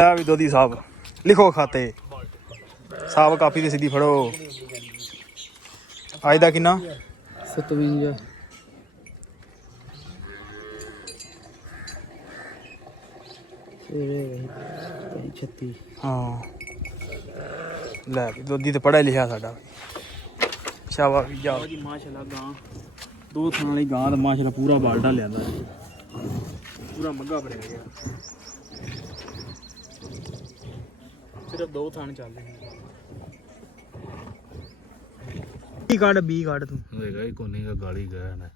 ਵੀ ਦੋਦੀ ਸਾਹਿਬ ਲਿਖੋ ਖਾਤੇ ਸਾਹਿਬ ਕਾਪੀ ਤੇ ਸਿੱਧੀ ਫੜੋ। ਅੱਜ ਦਾ ਕਿੰਨਾ 57 36। ਹਾਂ ਲੈ ਵੀ ਦੋਦੀ ਤੇ ਪੜ੍ਹਿਆ ਲਿਖਿਆ ਸਾਡਾ ਸ਼ਾਬਾਸ਼ ਵੀ ਜਾ ਜੀ। ਮਾਸ਼ਾਅੱਲਾ ਗਾਂ ਦੋ ਥਾਂ ਵਾਲੀ ਗਾਂ ਦਾ ਮਾਸ਼ਾਅੱਲਾ ਪੂਰਾ ਬਾਲਟਾ ਲਿਆਂਦਾ ਪੂਰਾ ਮੱਗਾ ਭਰਿਆ ਗਿਆ। ਸਿਰਫ ਦੋ ਥਾਂ ਚੱਲਦੇ ਨੇ। ਕੀ ਕੱਢ ਬੀ ਕੱਢ ਤੂੰ ਹੋਏਗਾ ਹੀ ਕੋਨੀ ਦਾ ਗਾਲੀ ਗਿਆ ਨਾ।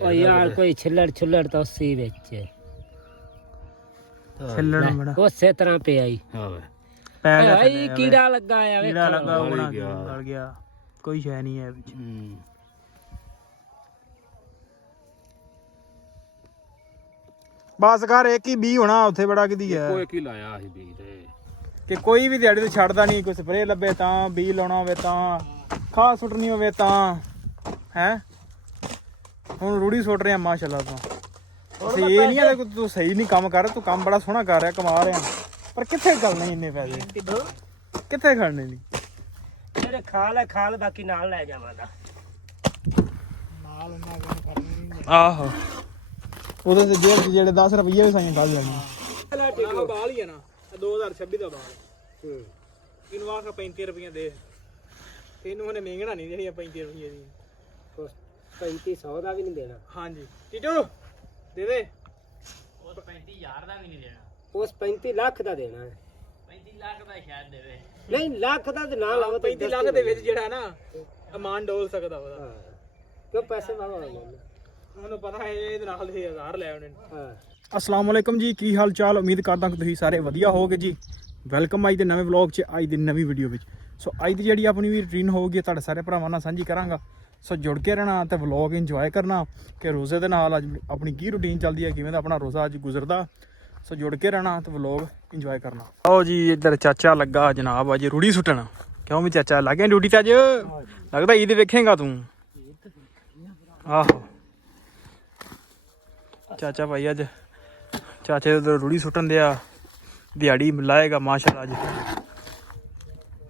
ओ यार कोई छिल्लड़ तो उसी विच ਛੱਲਣ ਬੜਾ उसे तरह पे आई ਹਾਂ ਵੇ ਪੈ ਗਿਆ आई कीड़ा लगा है ਕੀੜਾ ਲੱਗਾ ਗਲ ਹੋਣਾ ਗਿਆ। ਗਲ ਗਿਆ ਕੋਈ ਸ਼ੈ ਨਹੀਂ ਹੈ ਵਿੱਚ। ਬਸ ਕਰ ਇੱਕ ਹੀ ਬੀ ਹੋਣਾ ਉੱਥੇ ਬੜਾ ਕਿਦੀ ਹੈ ਕੋਈ ਕੀ ਲਾਇਆ ਸੀ ਬੀ ਤੇ ਕਿ ਕੋਈ ਵੀ ਦਿਹਾੜੀ ਤੇ ਛੱਡਦਾ ਨਹੀਂ। ਕੋਈ ਸਪਰੇਅ ਲੱਭੇ ਤਾਂ ਬੀ ਲਾਉਣਾ ਹੋਵੇ ਤਾਂ ਖਾਦ ਸੁੱਟਣੀ ਹੋਵੇ ਤਾਂ ਹੈ। ਹੁਣ ਰੂੜੀ ਸੁੱਟ ਰਿਹਾ ਮਾਸ਼ਾਅੱਲਾ ਤੋਂ। ਅਸੀਂ ਇਹ ਨਹੀਂ ਹੈ ਕਿ ਤੂੰ ਸਹੀ ਨਹੀਂ ਕੰਮ ਕਰ ਰਿਹਾ, ਤੂੰ ਕੰਮ ਬੜਾ ਸੋਹਣਾ ਕਰ ਰਿਹਾ, ਕਮਾ ਰਿਹਾ, ਪਰ ਕਿੱਥੇ ਕਰਨੇ ਇੰਨੇ ਪੈਸੇ ਕਿੱਥੇ ਖੜਨੇ ਨਹੀਂ। तेरे खाल है खाल बाकी नाल ले जावांगा नाल ना खड़ने ਆਹੋ ਉਹਦੇ ਤੇ ਜਿਹੜੇ 10 ਰੁਪਏ ਵੀ ਸਾਈਆਂ ਕੱਢ ਲੈਣੇ। ਬਾਲ ਹੀ ਹੈ ਨਾ 2026 ਦਾ ਬਾਲ ਇਹਨੂੰ ਆਖਾ 35 ਰੁਪਏ ਦੇ ਇਹਨੂੰ ਉਹਨੇ ਮਹਿੰਗਣਾ ਨਹੀਂ ਜਿਹੜੀਆਂ 35 ਰੁਪਏ ਦੀ 3500 ਦਾ भी नहीं देना। ਹਾਂਜੀ ਟੀਟੂ ਦੇ ਦੇ उस 35000 ਦਾ ਵੀ ਨਹੀਂ ਦੇਣਾ। उस 35 ਲੱਖ ਦਾ ਦੇਣਾ ਹੈ। 35 ਲੱਖ ਦਾ ਸ਼ਾਇਦ ਦੇਵੇ ਨਹੀਂ ਲੱਖ ਦਾ ਤੇ ਨਾ ਲਾਵੋ। 35 ਲੱਖ ਦੇ ਵਿੱਚ ਜਿਹੜਾ ਨਾ ਅਮਾਨ ਡੋਲ ਸਕਦਾ ਉਹਦਾ ਕਿਉਂ ਪੈਸੇ ਵਾਵਾ ਉਹਨੂੰ ਪਤਾ ਹੈ ਇਹਦੇ ਨਾਲ 1000 ਲੈ ਆਉਣੇ। ਹਾਂ ਅਸਲਾਮ ਵਾਲੇਕਮ ਜੀ, ਕੀ ਹਾਲ ਚਾਲ। ਉਮੀਦ ਕਰਦਾ ਕਿ ਤੁਸੀਂ ਸਾਰੇ ਵਧੀਆ ਹੋਵੋਗੇ ਜੀ। ਵੈਲਕਮ ਅੱਜ ਦੇ ਨਵੇਂ ਵਲੌਗ 'ਚ, ਅੱਜ ਦੀ ਨਵੀਂ ਵੀਡੀਓ ਵਿੱਚ। ਸੋ ਅੱਜ ਦੀ ਜਿਹੜੀ ਆਪਣੀ ਵੀ ਰੂਟੀਨ ਹੋਊਗੀ ਤੁਹਾਡੇ ਸਾਰੇ ਭਰਾਵਾਂ ਨਾਲ ਸਾਂਝੀ ਕਰਾਂਗਾ। ਸੋ ਜੁੜ ਕੇ ਰਹਿਣਾ ਤੇ ਵਲੌਗ ਇੰਜੋਏ ਕਰਨਾ ਕਿ ਰੋਜ਼ੇ ਦੇ ਨਾਲ ਅੱਜ ਆਪਣੀ ਕੀ ਰੂਟੀਨ ਚੱਲਦੀ ਹੈ, ਕਿਵੇਂ ਦਾ ਆਪਣਾ ਰੋਜ਼ਾ ਅੱਜ ਗੁਜ਼ਰਦਾ। ਸੋ ਜੁੜ ਕੇ ਰਹਿਣਾ ਤੇ ਵਲੌਗ ਇੰਜੋਏ ਕਰਨਾ। ਆਓ ਜੀ ਇੱਧਰ ਚਾਚਾ ਲੱਗਾ ਜਨਾਬ ਅੱਜ ਰੂੜੀ ਸੁੱਟਣ। ਕਿਉਂ ਵੀ ਚਾਚਾ ਲੱਗ ਗਿਆ ਡਿਊਟੀ ਤੇ ਅੱਜ? ਲੱਗਦਾ ਈਦ ਵੇਖੇਗਾ ਤੂੰ। ਆਹੋ ਚਾਚਾ ਭਾਈ ਅੱਜ ਚਾਚੇ ਦੇ ਰੂੜੀ ਸੁੱਟਣ ਦਿਆ ਦਿਹਾੜੀ ਲਾਏਗਾ ਮਾਸ਼ਾਅੱਲਾ ਅੱਜ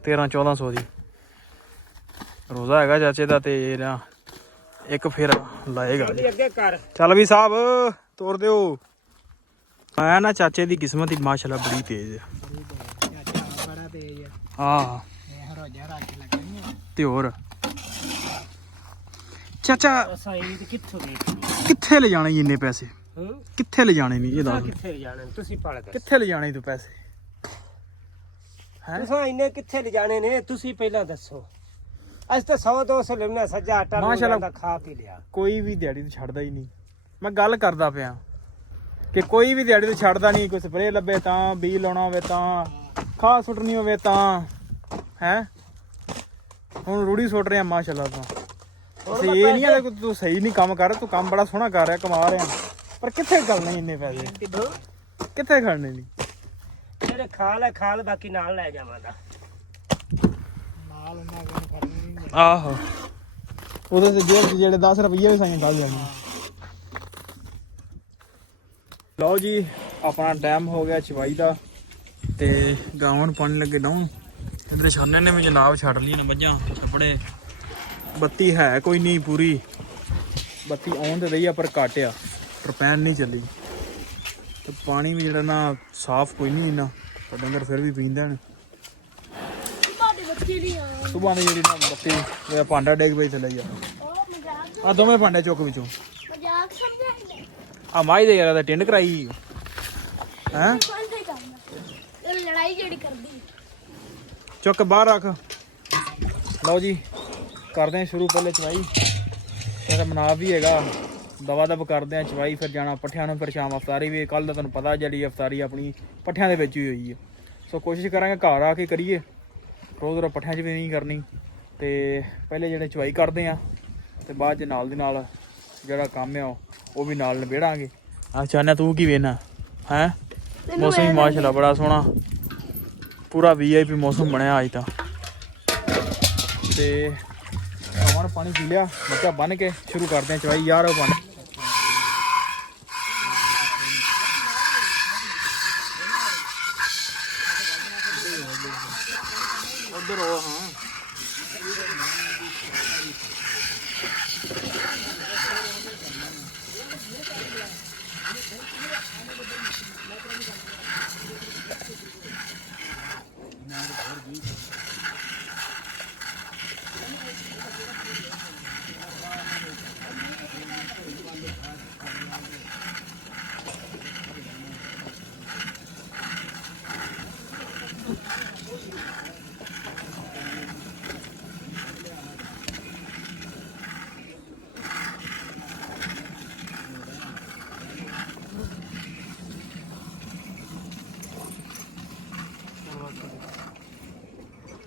1300-1400 ਦੀ ਰੋਜ਼ਾ ਹੈਗਾ ਚਾਚੇ ਦਾ ਤੇ ਨਾ ਇੱਕ ਫੇਰ ਲਾਏਗਾ। ਅੱਗੇ ਕਰ ਚੱਲ ਵੀ ਸਾਹਿਬ ਤੋਰ ਦਿਓ। ਮੈਂ ਨਾ ਚਾਚੇ ਦੀ ਕਿਸਮਤ ਹੀ ਮਾਸ਼ਾਅੱਲਾ ਬੜੀ ਤੇਜ਼ ਹੈ। ਬੜਾ ਤੇਜ਼ ਹੈ। ਹਾਂ ਇਹ ਰੋਜ਼ਾ ਰੱਖ ਲੱਗਣੀ ਤੇ ਹੋਰ ਚਾਚਾ ਅਸਾਂ ਇਹ ਕਿੱਥੋਂ ਦੇ ਕਿੱਥੇ ਲੈ ਜਾਣੇ ਇੰਨੇ ਪੈਸੇ? ਕਿੱਥੇ ਲੈ ਜਾਣੇ ਨਹੀਂ ਇਹ ਦੱਸ। ਕਿੱਥੇ ਜਾਣੇ ਤੁਸੀਂ ਪੜ ਗਏ ਕਿੱਥੇ ਲੈ ਜਾਣੇ ਤੂੰ ਪੈਸੇ? ਤੁਸੀਂ ਇੰਨੇ ਕਿੱਥੇ ਲਿਜਾਣੇ ਨੇ ਤੁਸੀਂ ਪਹਿਲਾਂ ਦੱਸੋ। ਅੱਜ ਤਾਂ 100-200 ਲੈਣਾ ਸੱਜਾ ਆਟਾ ਮਾਸ਼ਾਅੱਲਾ ਦਾ ਖਾ ਪੀ ਲਿਆ। ਕੋਈ ਵੀ ਦਿਹਾੜੀ ਤੇ ਛੱਡਦਾ ਹੀ ਨਹੀਂ। ਮੈਂ ਗੱਲ ਕਰਦਾ ਪਿਆ ਕਿ ਕੋਈ ਵੀ ਦਿਹਾੜੀ ਤੇ ਛੱਡਦਾ ਨਹੀਂ। ਕੋਈ ਸਪਰੇਅ ਲੱਭੇ ਤਾਂ ਬੀ ਲਾਉਣਾ ਹੋਵੇ ਤਾਂ ਖਾਦ ਸੁੱਟਣੀ ਹੋਵੇ ਤਾਂ ਹੈ। ਹੁਣ ਰੂੜੀ ਸੁੱਟ ਰਿਹਾ ਮਾਸ਼ਾਅੱਲਾ ਤੋਂ। ਅਸੀਂ ਇਹ ਨਹੀਂ ਹੈ ਕਿ ਤੂੰ ਸਹੀ ਨਹੀਂ ਕੰਮ ਕਰ ਰਿਹਾ, ਤੂੰ ਕੰਮ ਬੜਾ ਸੋਹਣਾ ਕਰ ਰਿਹਾ, ਕਮਾ ਰਿਹਾ, ਪਰ ਕਿੱਥੇ ਕਰਨੇ ਇੰਨੇ ਪੈਸੇ ਕਿੱਥੇ ਖੜਨੇ ਨਹੀਂ। ਤੇਰੇ ਖਾਲ ਹੈ ਖਾਲ ਬਾਕੀ ਨਾਲ ਲੈ ਜਾਵਾਂਗਾ ਨਾਲ ਉਹਨਾਂ ਕੋਲ ਖੜਨੇ ਨਹੀਂ। ਆਹੋ ਉਹਦੇ ਤੇ ਜਿਹੜੇ 10 ਰੁਪਏ ਵੀ ਸਾਈਆਂ ਕੱਢ ਲੈਣੇ। ਲਓ ਜੀ ਆਪਣਾ ਟਾਈਮ ਹੋ ਗਿਆ ਚਵਾਈ ਦਾ ਤੇ ਗਾਵਾਂ ਨੂੰ ਪਾਣੀ ਲੱਗੇ ਡਾਉਣ। ਇਧਰ ਛਾਨੇ ਨੇ ਵੀ ਜਨਾਬ ਛੱਡ ਲਈ ਨਾ ਮੱਝਾਂ ਕੱਪੜੇ। ਬੱਤੀ ਹੈ ਕੋਈ ਨਹੀਂ ਪੂਰੀ, ਬੱਤੀ ਆਉਣ ਤੇ ਰਹੀ ਆ ਪਰ ਘੱਟ ਆ, ਟਰਪੈਨ ਨਹੀਂ ਚੱਲੀ ਤੇ ਪਾਣੀ ਵੀ ਜਿਹੜਾ ਨਾ ਸਾਫ਼ ਕੋਈ ਨਹੀਂ ਇੰਨਾ, ਪਰ ਡੰਗਰ ਫਿਰ ਵੀ ਪੀਂਦੇ ਨੇ। ਸੁਬਾਹ ਦੀ ਜਿਹੜੀ ਨਾ ਬੱਤੀ ਇਹ ਭਾਂਡਾ ਡੇਗ ਪਈ ਥੱਲੇ ਆ। ਆ ਦੋਵੇਂ ਭਾਂਡੇ ਚੁੱਕ ਵਿੱਚੋਂ ਆ ਮਾਈ ਦੇ ਯਾਰ ਦਾ ਟਿੰਡ ਕਰਾਈ ਹੈ। ਲੜਾਈ ਜਿਹੜੀ ਕਰਦੀ ਚੁੱਕ ਬਾਹਰ ਰੱਖ। ਲਓ ਜੀ ਕਰਦੇ ਹਾਂ ਸ਼ੁਰੂ। ਪਹਿਲੇ ਚਵਾਈ ਤੇਰਾ ਮਨਾਵ ਵੀ ਹੈਗਾ, ਦਵਾ ਦਵ ਕਰਦੇ ਹਾਂ ਚਵਾਈ, ਫਿਰ ਜਾਣਾ ਪੱਠਿਆਂ ਨੂੰ, ਫਿਰ ਸ਼ਾਮ ਅਫਤਾਰੀ ਵੀ। ਕੱਲ ਦਾ ਤੁਹਾਨੂੰ ਪਤਾ ਜਿਹੜੀ ਅਫਤਾਰੀ ਆਪਣੀ ਪੱਠਿਆਂ ਦੇ ਵਿੱਚ ਹੀ ਹੋਈ ਹੈ। ਸੋ ਕੋਸ਼ਿਸ਼ ਕਰਾਂਗੇ ਘਰ ਆ ਕੇ ਕਰੀਏ, ਰੋਜ਼ ਪੱਠਿਆਂ 'ਚ ਵੀ ਨਹੀਂ ਕਰਨੀ। ਤੇ ਪਹਿਲੇ ਜਿਹੜੇ ਚਵਾਈ ਕਰਦੇ ਹਾਂ ਤੇ ਬਾਅਦ 'ਚ ਨਾਲ ਦੀ ਨਾਲ ਜਿਹੜਾ ਕੰਮ ਆ ਉਹ ਵੀ ਨਾਲ ਨਿਬੇੜਾਂਗੇ। ਆ ਚਾਹਨਾ ਤੂੰ ਕੀ ਵੇਖਣਾ ਹੈ? ਮੌਸਮ ਵੀ ਮਾਸ਼ਾਅੱਲਾ ਬੜਾ ਸੋਹਣਾ, ਪੂਰਾ VIP ਮੌਸਮ ਬਣਿਆ ਅੱਜ ਤਾਂ। ਤੇ ਗਾਵਾਂ ਨੂੰ ਪਾਣੀ ਪੀ ਲਿਆ, ਬੱਚਾ ਬੰਨ ਕੇ ਸ਼ੁਰੂ ਕਰਦੇ ਹਾਂ ਚਵਾਈ ਯਾਰ। ਉਹ ਪਾਣੀ ਉਧਰ ਹੋ ਹਾਂ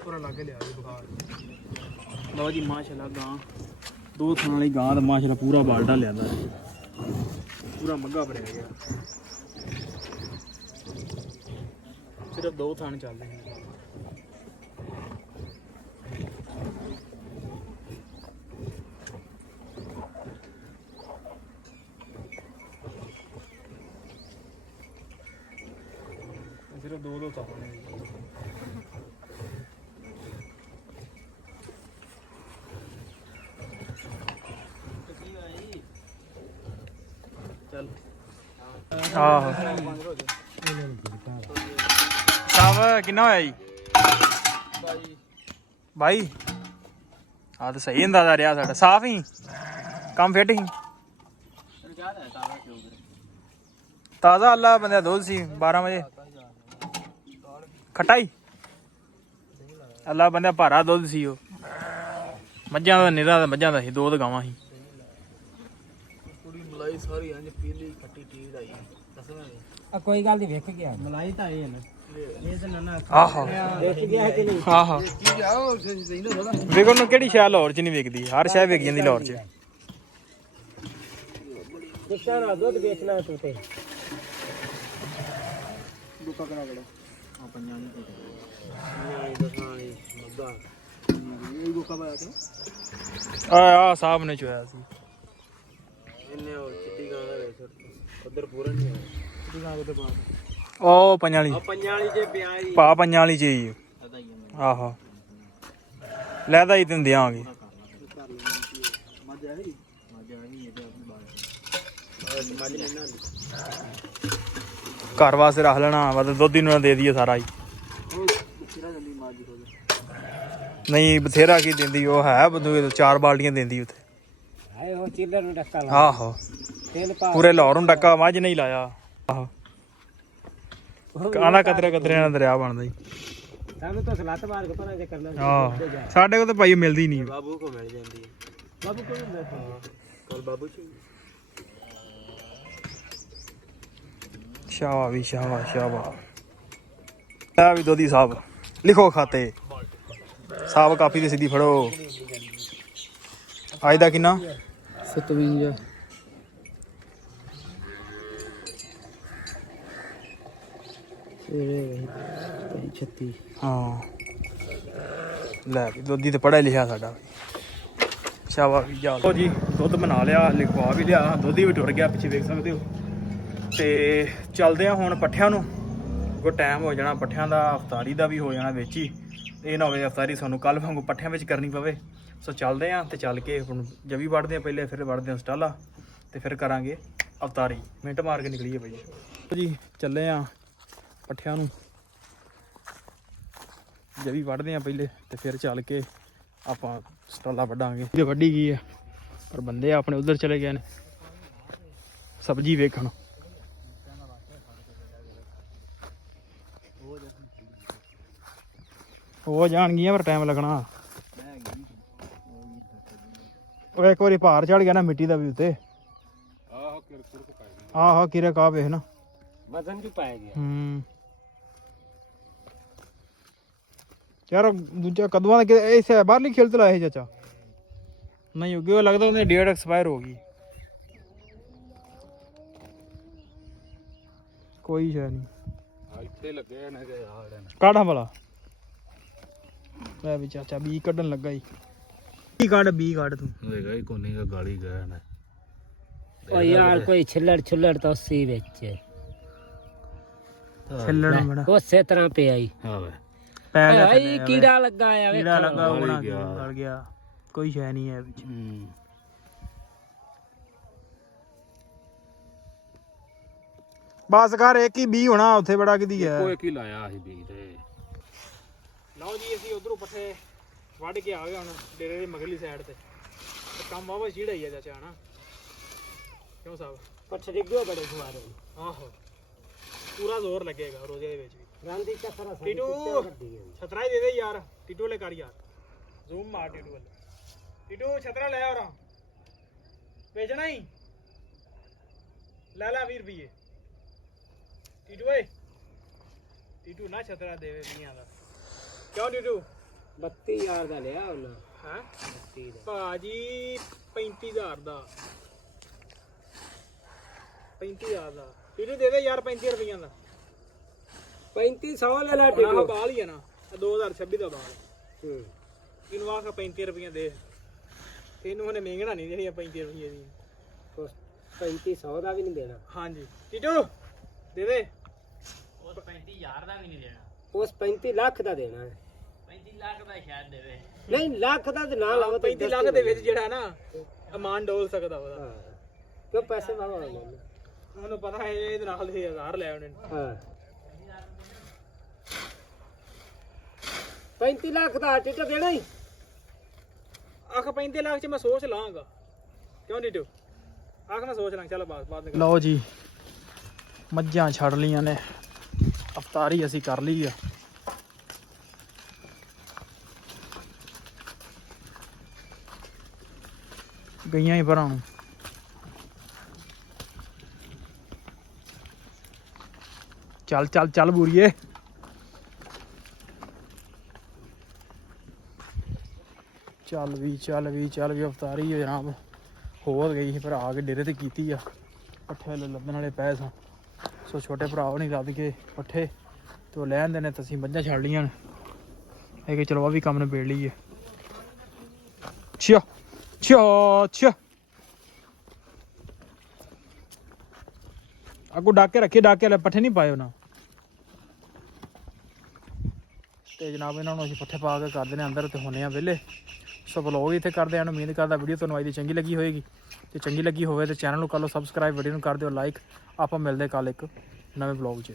ਪੂਰਾ ਲਾਗੇ ਲਿਆ ਜੀ ਬੁਖਾਰ ਲਓ ਜੀ ਮਾਸ਼ਾਅੱਲਾ ਗਾਂ ਦੋ ਥਾਂ ਵਾਲੀ ਗਾਂ ਦਾ ਮਾਸ਼ਾਅੱਲਾ ਪੂਰਾ ਬਾਲਟਾ ਲਿਆਦਾ ਪੂਰਾ ਮੱਗਾ ਭਰਿਆ ਗਿਆ ਸਿਰਫ ਦੋ ਥਾਂ ਚੱਲਦੇ ਨੇ ਸਿਰਫ ਦੋ ਥਾਂ ਨੇ ਚੱਲ ਆਹ ਸਾਬ ਕਿੰਨਾ ਹੋਇਆ ਜੀ ਬਾਈ ਆ ਤਾਂ ਸਹੀ ਅੰਦਾਜ਼ਾ ਰਿਹਾ ਸਾਡਾ ਸਾਫ ਹੀ ਕੰਮ ਫਿੱਟ ਹੀ ਤਾਜ਼ਾ ਅੱਲਾ ਬੰਦਾ ਦੁੱਧ ਸੀ 12 ਵਜੇ ਖਟਾਈ ਅੱਲਾ ਬੰਦਾ ਭਾਰਾ ਦੁੱਧ ਸੀ ਉਹ ਮੱਝਾਂ ਦਾ ਨਿਰਾ ਦਾ ਮੱਝਾਂ ਦਾ ਸੀ ਦੋ ਗਾਵਾਂ ਸੀ ਮਲਾਈ ਸਾਰੀ ਇੰਜ ਪੀਲੀ ਖੱਟੀ ਟੀੜ ਆਈ ਦੱਸਣਾ ਆ ਕੋਈ ਗੱਲ ਨਹੀਂ ਵੇਖ ਗਿਆ ਮਲਾਈ ਤਾਂ ਇਹ ਹੈ ਨਾ ਇਹ ਤਾਂ ਨਾ ਆਹੋ ਵੇਖ ਗਿਆ ਕਿ ਨਹੀਂ ਆਹੋ ਕੀ ਜਾਓ ਸਹੀ ਨਾ ਥੋੜਾ ਵੇਖੋ ਨੂੰ ਕਿਹੜੀ ਸ਼ੈ ਲਾਹੌਰ ਚ ਨਹੀਂ ਵਿਕਦੀ ਹਰ ਸ਼ੈ ਵਿਕ ਜਾਂਦੀ ਲਾਹੌਰ ਚ ਕਿਸ਼ਾ ਨਾ ਦੁੱਧ ਵੇਚਣਾ ਤੂੰ ਤੇ ਦੁੱਕਾ ਕਰਾ ਕੜਾ ਆ ਪੰਜਾਂ ਨਹੀਂ ਨਹੀਂ ਦਸਾਣੀ ਮੱਦਾ ਇਹ ਗੋਕਾ ਪਾਇਆ ਤੇ ਆ ਸਾਹਿਬ ਨੇ ਚੋਇਆ ਸੀ ਇਹਨੇ ਉਹ ਚਿੱਟੀ ਗਾਂ ਦਾ ਵੇਚ ਉਧਰ ਪੂਰਾ ਨਹੀਂ ਆਇਆ ਚਿੱਟੀ ਗਾਂ ਕਿਤੇ ਪਾ ਉਹ ਪੰਜਾਂ ਵਾਲੀ ਆ ਪੰਜਾਂ ਵਾਲੀ ਜੇ ਪਿਆ ਹੀ ਪਾ ਪੰਜਾਂ ਵਾਲੀ ਚੀਜ਼ ਪਤਾ ਹੀ ਆਹੋ ਲੈਦਾ ਹੀ ਤੈਨੂੰ ਦਿਆਂਗੇ ਮੱਝ ਆ ਗਈ ਇਹਦੇ ਆਪਣੀ ਬਾਤ ਮੱਝ ਨੇ ਨਾ ਘਰ ਵਾਸਤੇ ਰੱਖ ਲੈਣਾ ਵਾ ਤੇ ਦੁੱਧ ਹੀ ਨੂੰ ਦੇ ਦਈਏ ਸਾਰਾ ਹੀ ਉਹ ਕਿਹੜਾ ਜੰਦੀ ਮੱਝ ਕੋਲ ਨਹੀਂ ਬਥੇਰਾ ਕੀ ਦਿੰਦੀ ਉਹ ਹੈ ਬੰਦੂ 4 ਬਾਲਟੀਆਂ ਦਿੰਦੀ ਉੱਥੇ ਆਏ ਉਹ ਚਿੱਲਰ ਨੂੰ ਡੱਕਾ ਲਾ ਆਹੋ ਤੇਲ ਪਾ ਪੂਰੇ ਲਾਹੌਰ ਨੂੰ ਡੱਕਾ ਮੱਝ ਨਹੀਂ ਲਾਇਆ ਆਹੋ ਕਾਲਾ ਕਤਰੇ ਨਾਲ ਦਰਿਆ ਬਣਦਾ ਜੀ ਸਾਨੂੰ ਤਾਂ ਸਲਾਤ ਮਾਰ ਕੇ ਪਰਾਂ ਜੇ ਕਰਨਾ ਆਹ ਸਾਡੇ ਕੋਲ ਤਾਂ ਭਾਈ ਮਿਲਦੀ ਨਹੀਂ ਬਾਬੂ ਕੋ ਮਿਲ ਜਾਂਦੀ ਹੈ ਬਾਬੂ ਕੋਲ ਮਿਲਦਾ ਕੋਲ ਬਾਬੂ ਚ ਸ਼ਾਵਾ ਵੀ ਸ਼ਾਵਾ ਆ ਵੀ ਦੋਦੀ ਸਾਹਿਬ ਲਿਖੋ ਖਾਤੇ ਸਾਹਿਬ ਕਾਪੀ ਤੇ ਸਿੱਧੀ ਫੜੋ ਅੱਜ ਦਾ ਕਿੰਨਾ 57 36 ਹਾਂ ਲੈ ਵੀ ਦੋਦੀ ਤੇ ਪੜ੍ਹਿਆ ਲਿਖਿਆ ਸਾਡਾ ਸ਼ਾਵਾ ਵੀ ਜਾ ਲੋ ਜੀ ਦੁੱਧ ਬਣਾ ਲਿਆ ਲਿਖਵਾ ਵੀ ਲਿਆ ਦੁੱਧ ਵੀ ਟੁਰ ਗਿਆ ਪਿੱਛੇ ਵੇਖ ਸਕਦੇ ਹੋ ਤੇ ਚੱਲਦੇ ਆ ਹੁਣ ਪੱਠਿਆਂ ਨੂੰ ਕੋ ਟਾਈਮ ਹੋ ਜਾਣਾ ਪੱਠਿਆਂ ਦਾ ਅਫਤਾਰੀ ਦਾ ਵੀ ਹੋ ਜਾਣਾ ਵਿੱਚ ਹੀ ਇਹ ਨਾ ਹੋਵੇ ਅਫਤਾਰੀ ਸਾਨੂੰ ਕੱਲ ਵਾਂਗੂ ਪੱਠਿਆਂ ਵਿੱਚ ਕਰਨੀ ਪਵੇ ਸੋ ਚੱਲਦੇ ਆ ਤੇ ਚੱਲ ਕੇ ਹੁਣ ਜਵੀ ਵੜਦੇ ਆ ਪਹਿਲੇ ਫਿਰ ਵੜਦੇ ਆ ਸਟਾਲਾ ਤੇ ਫਿਰ ਕਰਾਂਗੇ ਅਫਤਾਰੀ ਮਿੰਟ ਮਾਰ ਕੇ ਨਿਕਲੀਏ ਭਾਈ ਜੀ ਚੱਲੇ ਆ ਪੱਠਿਆਂ ਨੂੰ ਜਵੀ ਵੜਦੇ ਆ ਪਹਿਲੇ ਤੇ ਫਿਰ ਚੱਲ ਕੇ ਆਪਾਂ ਸਟਾਲਾ ਵੱਢਾਂਗੇ ਜੇ ਵੱਢੀ ਗਈ ਆ ਪਰ ਬੰਦੇ ਆਪਣੇ ਉਧਰ ਚਲੇ ਗਏ ਨੇ ਸਬਜ਼ੀ ਵੇਖਣ ਹੋ ਜਾਣਗੀਆਂ ਪਰ ਟਾਈਮ ਲੱਗਣਾ ਉਹ ਇੱਕ ਵਾਰੀ ਭਾਰ ਚੜ ਗਿਆ ਨਾ ਮਿੱਟੀ ਦਾ ਵੀ ਉੱਤੇ ਆਹੋ ਕਿਰੇ ਕਾ ਵੇਖ ਨਾ ਵਜ਼ਨ ਵੀ ਪਾਇਆ ਗਿਆ ਯਾਰ ਦੂਜਾ ਕਦਵਾਂ ਦਾ ਇਸ ਬਾਹਰਲੀ ਖੇਲ ਤੇ ਲਾਇਆ ਚਾਚਾ ਨਹੀਂ ਉਗੇ ਲੱਗਦਾ ਉਹਨੇ ਡੇਟ ਐਕਸਪਾਇਰ ਹੋ ਗਈ ਕੋਈ ਸ਼ੈ ਨਹੀਂ ਇੱਥੇ ਲੱਗੇ ਨੇ ਕਿ ਯਾਰ ਕਾਢਾਂ ਵਾਲਾ ਲੈ ਵੀ ਚਾਚਾ ਬੀ ਕੱਢਣ ਲੱਗਾ ਈ ਬੀ ਕੱਢ ਤੂੰ ਹੋਏਗਾ ਹੀ ਕੋਨੀ ਦਾ ਗਾਲੀ ਗਿਆ ਨਾ ਉਹ ਯਾਰ ਕੋਈ ਛਿੱਲੜ ਤਾਂ ਉਸੇ ਵਿੱਚ ਛੱਲਣ ਬੜਾ ਉਸੇ ਤਰ੍ਹਾਂ ਪਿਆ ਹੀ ਹਾਂ ਵੇ ਪੈ ਗਿਆ ਇਹ ਥੱਲੇ, ਕੀੜਾ ਲੱਗਾ ਆ ਕੀੜਾ ਲੱਗਾ ਗਲ ਹੋਣਾ ਗਿਆ। ਗਲ ਗਿਆ ਕੋਈ ਸ਼ੈ ਨਹੀਂ ਹੈ ਵਿੱਚ। ਬਸ ਕਰ ਇੱਕ ਹੀ 20 ਹੋਣਾ ਉੱਥੇ ਬੜਾ ਕਿਦੀ ਹੈ। ਕੋਈ ਕੀ ਲਾਇਆ ਸੀ ਬੀਜ ਤੇ ਲਓ ਜੀ ਅਸੀਂ ਉਧਰੋਂ ਪੱਠੇ ਵੱਢ ਕੇ ਆ ਗਏ ਹੁਣ ਡੇਰੇ ਦੀ ਮਗਰਲੀ ਸਾਈਡ ਤੇ ਕੰਮ ਵਾਵਾ ਛੀੜਾ ਹੀ ਆ ਚਾਚਾ ਹਨਾ ਕਿਉਂ ਸਾਹਿਬ? ਪੱਠੇ ਡਿੱਗੋ ਬੜੇ ਸਵਾਰੇ ਆਹੋ ਪੂਰਾ ਜ਼ੋਰ ਲੱਗੇਗਾ ਰੋਜ਼ੇ ਦੇ ਵਿੱਚ ਵੀ। ਰਾਂਦੀ ਚੱਕਰ ਸਾਡੀ ਟੀਟੂ ਵੱਡੀ ਹੈ ਛਤਰਾ ਹੀ ਦੇ ਦੇ ਯਾਰ ਟੀਟੂ ਵਾਲੇ ਕਰ ਯਾਰ ਜ਼ੂਮ ਮਾਰ ਟੀਟੂ ਵਾਲੇ। ਟੀਟੂ ਛਤਰਾ ਲੈ ਆਉਰਾ ਵੇਚਣਾ ਹੀ ਲੈ ਲੈ 20 ਰੁਪਏ ਟੀਟੂ ਓਏ ਟੀਟੂ ਨਾ ਛਤਰਾ ਦੇਵੇ 20 ਦਾ ਕਿਉਂ ਟੀਟੂ? 32000 ਦਾ ਲਿਆ ਉਹਨਾਂ ਹੈ 32 ਦਾ ਭਾਜੀ 35000 ਦਾ 35000 ਦਾ ਟੀਟੂ ਦੇ ਦੇ ਯਾਰ 35 ਰੁਪਈਆਂ ਦਾ 3500 ਲੈ ਲਾ ਆਹ ਟੀਟੂ ਬਾਲ ਹੀ ਆ ਨਾ 2026 ਦਾ ਬਾਲ ਹੂੰ ਇਹਨੂੰ ਆਖ 35 ਰੁਪਈਆਂ ਦੇ ਇਹਨੂੰ ਉਹਨੇ ਮਹਿੰਗਣਾ ਨਹੀਂ ਜਿਹੜੀਆਂ 35 ਰੁਪਈਏ ਦੀ। 3500 ਦਾ ਵੀ ਨਹੀਂ ਦੇਣਾ ਹਾਂਜੀ ਟੀਟੂ ਦੇ ਦੇ ਉਸ 35000 ਦਾ ਵੀ ਨਹੀਂ ਦੇਣਾ ਉਸ 35 ਲੱਖ ਦਾ ਦੇਣਾ ਹੈ 35 ਲੱਖ ਦਾ ਸ਼ਾਇਦ ਦੇਵੇ ਨਹੀਂ ਲੱਖ ਦਾ ਤੇ ਨਾ ਲਾਓ 35 ਲੱਖ ਦੇ ਵਿੱਚ ਜਿਹੜਾ ਨਾ ਅਮਾਨ ਡੋਲ ਸਕਦਾ ਉਹਦਾ। ਕਿਉਂ ਪੈਸੇ ਵਾਵਾ ਹੋਣੇ ਨੇ। ਉਹਨੂੰ ਪਤਾ ਹੈ ਇਹਦੇ ਨਾਲ ਦੇ 1000 ਲੈ ਆਉਣੇ ਨੇ। ਹਾਂ 35 ਲੱਖ ਦਾ ਟੀਟੂ ਦੇਣਾ ਹੀ ਆਖ 35 ਲੱਖ ਚ ਮੈਂ ਸੋਚ ਲਾਂਗਾ ਕਿਉਂ ਟੀਟੂ? ਆਖ ਮੈਂ ਸੋਚ ਲਾਂ ਚਲੋ ਬਾਅਦ ਵਿੱਚ। ਲਓ ਜੀ ਮੱਝਾਂ ਛੱਡ ਲੀਆਂ ਨੇ ਅਫਤਾਰੀ ਅਸੀਂ ਕਰ ਲਈ ਆ। ਗਈਆਂ ਹੀ ਭਰਾਂ ਨੂੰ ਚੱਲ ਚੱਲ ਚੱਲ ਬੂਰੀਏ ਚੱਲ ਵੀ ਅਫਤਾਰੀ ਜਨਾਬ ਹੋ ਗਈ ਸੀ ਭਰਾ ਕੇ ਡੇਰੇ ਤੇ ਕੀਤੀ ਆ ਪੱਠੇ ਲੱਭਣ ਵਾਲੇ ਪੈ ਸੋ ਛੋਟੇ ਭਰਾ ਨਹੀਂ ਲੱਭ ਕੇ ਪੱਠੇ ਤੇ ਉਹ ਲੈ ਆਂਦੇ ਨੇ ਤੇ ਅਸੀਂ ਮੱਝਾਂ ਛੱਡ ਲੀਆਂ ਨੇ ਇਹ ਕਿ ਚਲੋ ਆ ਵੀ ਕੰਮ ਨਿਬੇੜ ਲਈਏ। ਛਿਆ ਛਿਆ ਅੱਗੋਂ ਡਾਕੇ ਰੱਖੇ ਡਾਕੇ ਵਾਲੇ ਪੱਠੇ ਨਹੀਂ ਪਾਏ ਉਹਨਾਂ ਤੇ ਜਨਾਬ ਇਹਨਾਂ ਨੂੰ ਅਸੀਂ ਪੱਠੇ ਪਾ ਕੇ ਕਰ ਦਿੰਦੇ ਅੰਦਰ ਤੇ ਹੁੰਨੇ ਆ ਵਿਹਲੇ। ਸੋ ਵਲੌਗ ਇੱਥੇ ਕਰਦੇ ਆਂ। ਉਮੀਦ ਕਰਦਾ ਵੀਡੀਓ ਤੁਹਾਨੂੰ ਅੱਜ ਦੀ ਚੰਗੀ ਲੱਗੀ ਹੋਏਗੀ ਤੇ ਚੰਗੀ ਲੱਗੀ ਹੋਵੇ ਤੇ ਚੈਨਲ ਨੂੰ ਕਰ ਲਓ ਸਬਸਕ੍ਰਾਈਬ ਵੀਡੀਓ ਨੂੰ ਕਰ ਦਿਓ ਲਾਈਕ। ਆਪਾਂ ਮਿਲਦੇ ਕੱਲ ਇੱਕ ਨਵੇਂ ਵਲੌਗ 'ਚ।